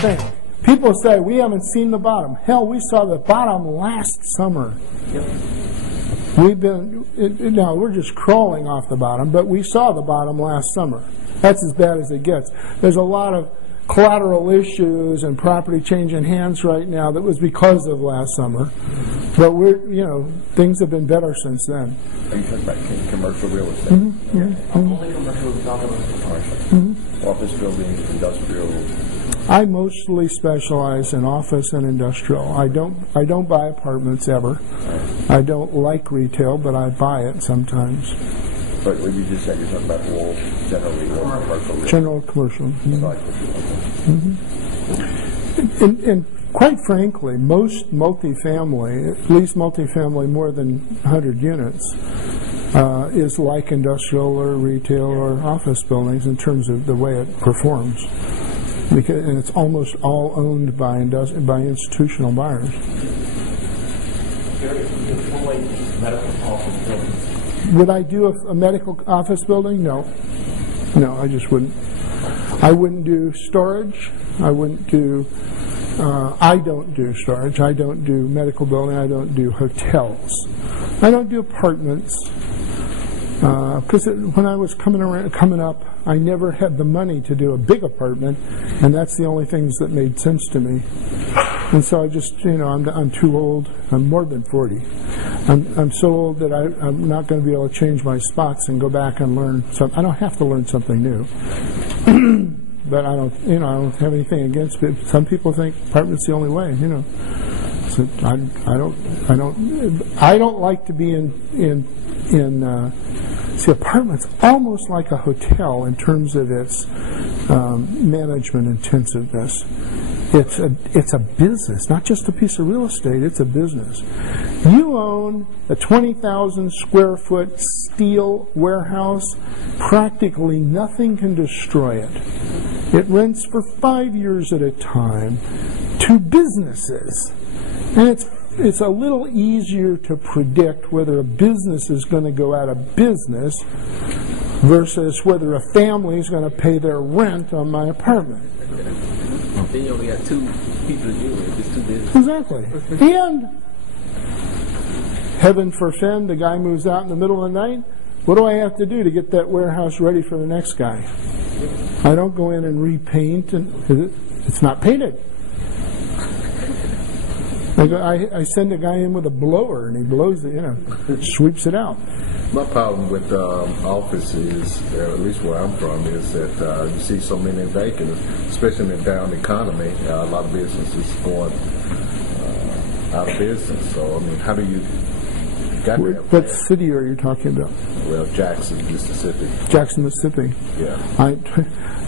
think. People say, we haven't seen the bottom. Hell, we saw the bottom last summer. Yep. We've been, now we're just crawling off the bottom, but we saw the bottom last summer. That's as bad as it gets. There's a lot of collateral issues and property changing hands right now that was because of last summer. But things have been better since then. Are you talking about commercial real estate? Mm-hmm. Mm-hmm. Only commercial, we're talking about commercial. Mm-hmm. Office buildings, industrial. I mostly specialize in office and industrial. I don't buy apartments ever. I don't like retail, but I buy it sometimes. But what you just said, you're talking about all generally or commercial. General commercial. Mm-hmm. Mm-hmm. And quite frankly, most multifamily, at least multifamily more than 100 units, is like industrial or retail or office buildings in terms of the way it performs. And it's almost all owned by institutional buyers. Would I do a medical office building? No. No, I just wouldn't. I wouldn't do storage. I wouldn't do, I don't do storage. I don't do medical building. I don't do hotels. I don't do apartments. Because when I was coming up, I never had the money to do a big apartment, and that's the only things that made sense to me. And so I just, I'm too old. I'm more than 40. I'm so old that I'm not going to be able to change my spots and go back and learn something. I don't have to learn something new. But I don't have anything against it. Some people think apartment's the only way, So I don't like to be see, apartment's almost like a hotel in terms of its management intensiveness. It's a business, not just a piece of real estate. It's a business. You own a 20,000 square foot steel warehouse. Practically nothing can destroy it. It rents for 5 years at a time to businesses, and it's a little easier to predict whether a business is going to go out of business versus whether a family is going to pay their rent on my apartment. Then you only got two people to deal with. It's two businesses. Exactly. And heaven forfend, the guy moves out in the middle of the night. What do I have to do to get that warehouse ready for the next guy? I don't go in and repaint, and it's not painted. I send a guy in with a blower, and he blows it, sweeps it out. My problem with office is, at least where I'm from, is that you see so many vacant, especially in the down economy. A lot of businesses going out of business. So, I mean, how do you got that? What city are you talking about? Well, Jackson, Mississippi. Jackson, Mississippi. Yeah. I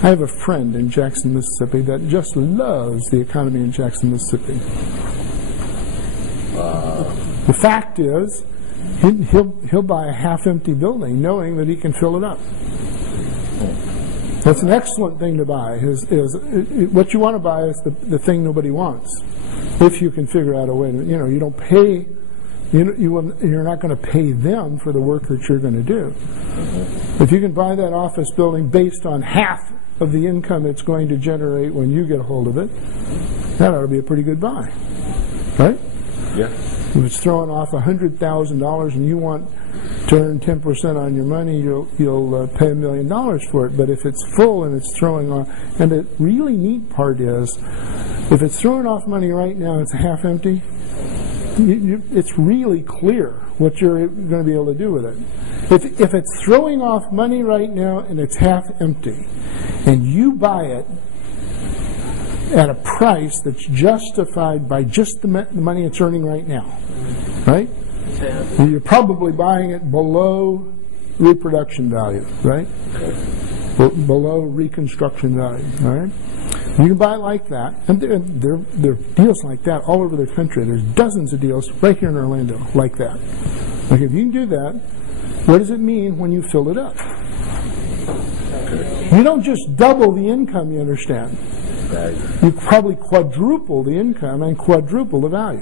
have a friend in Jackson, Mississippi that just loves the economy in Jackson, Mississippi. The fact is, he'll buy a half-empty building knowing that he can fill it up. That's an excellent thing to buy. What you want to buy is the thing nobody wants. If you can figure out a way to, you don't pay, you're not going to pay them for the work that you're going to do. If you can buy that office building based on half of the income it's going to generate when you get a hold of it, that ought to be a pretty good buy, right? Yeah. If it's throwing off $100,000 and you want to earn 10% on your money, you'll pay $1 million for it. But if it's full and it's throwing off, and the really neat part is, if it's throwing off money right now and it's half empty, it's really clear what you're going to be able to do with it. If it's throwing off money right now and it's half empty, and you buy it at a price that's justified by just the money it's earning right now, right? You're probably buying it below reproduction value, right? Below reconstruction value, all right? You can buy it like that, and there are deals like that all over the country. There's dozens of deals right here in Orlando like that. Like, if you can do that, what does it mean when you fill it up? You don't just double the income, you understand. You probably quadruple the income and quadruple the value.